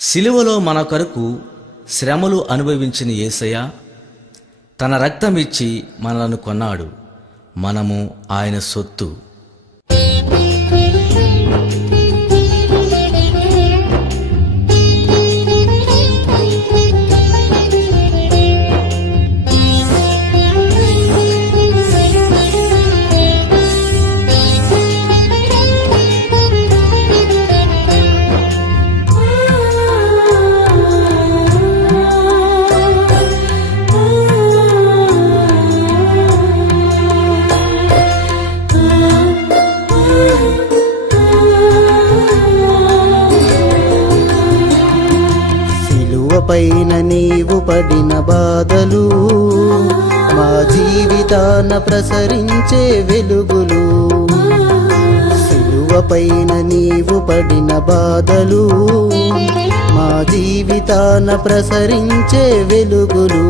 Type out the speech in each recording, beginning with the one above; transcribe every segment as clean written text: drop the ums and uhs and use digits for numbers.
సిలువలో మన కొరకు శ్రమలు అనుభవించిన యేసయ్య తన రక్తమిచ్చి మనలను కొన్నాడు. మనము ఆయన సొత్తు. పైన నీవు పడిన బాధలు మా జీవితాన ప్రసరించే వెలుగులు. సిలువ పైన నీవు పడిన బాధలు మా జీవితాన ప్రసరించే వెలుగులు.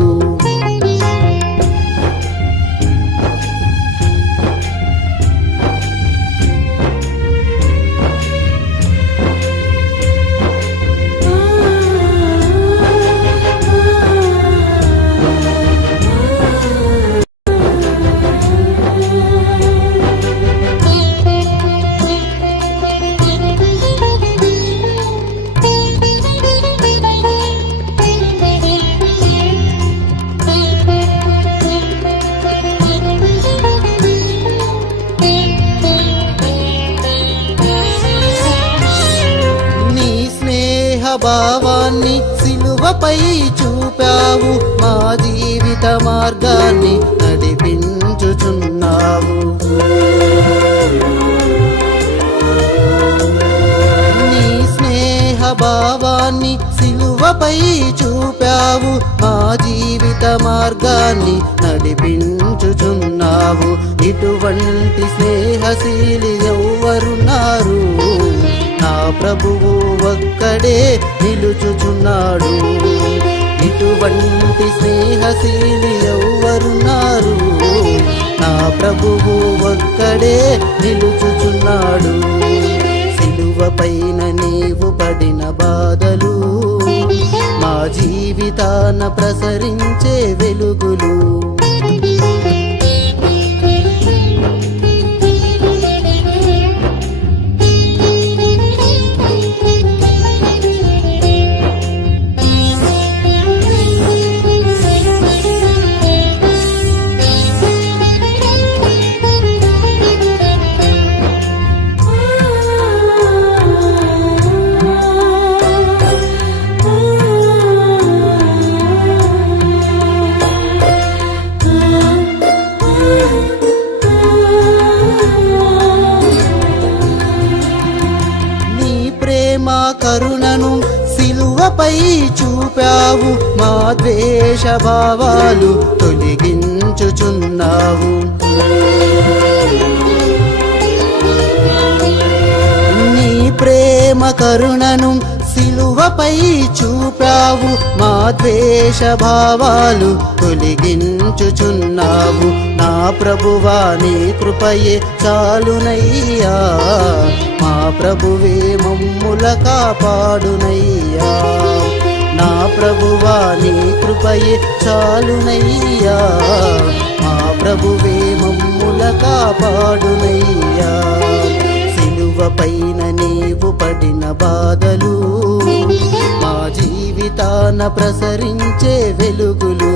భావాన్ని సిలువపై చూపావు, మా జీవిత మార్గాన్ని నడిపించుచున్నావు. నీ స్నేహ భావాన్ని సిలువపై చూపావు, మా జీవిత మార్గాన్ని నడిపించుచున్నావు. ఇటువంటి స్నేహశీలి ఎవ్వరున్నారు? నా ప్రభువు ఒక్కడే నిలుచుచున్నాడు. ఇటువంటి స్నేహశీలి ఎవ్వరున్నారు? నా ప్రభువు ఒక్కడే నిలుచుచున్నాడు. సిలువ పైన నీవు పడిన బాధలు మా జీవితాన ప్రసరించే వెలుగులు. కరుణను సిలువపై చూపావు, మా ద్వేష భావాలు తొలగించుచున్నావు. నీ ప్రేమ కరుణను సిలువపై చూపావు, మా ద్వేష భావాలు తొలగించుచున్నావు. నా ప్రభువా నీ కృపయే చాలునయ్యా, మా ప్రభువే మమ్ముల కాపాడునయ్యా. నా ప్రభువా నీ కృపయే చాలునయ్యా, మా ప్రభువే మమ్ముల కాపాడునయ్యా. సిలువ పైన నీవు పడిన బాధలు మా జీవితాన ప్రసరించే వెలుగులు.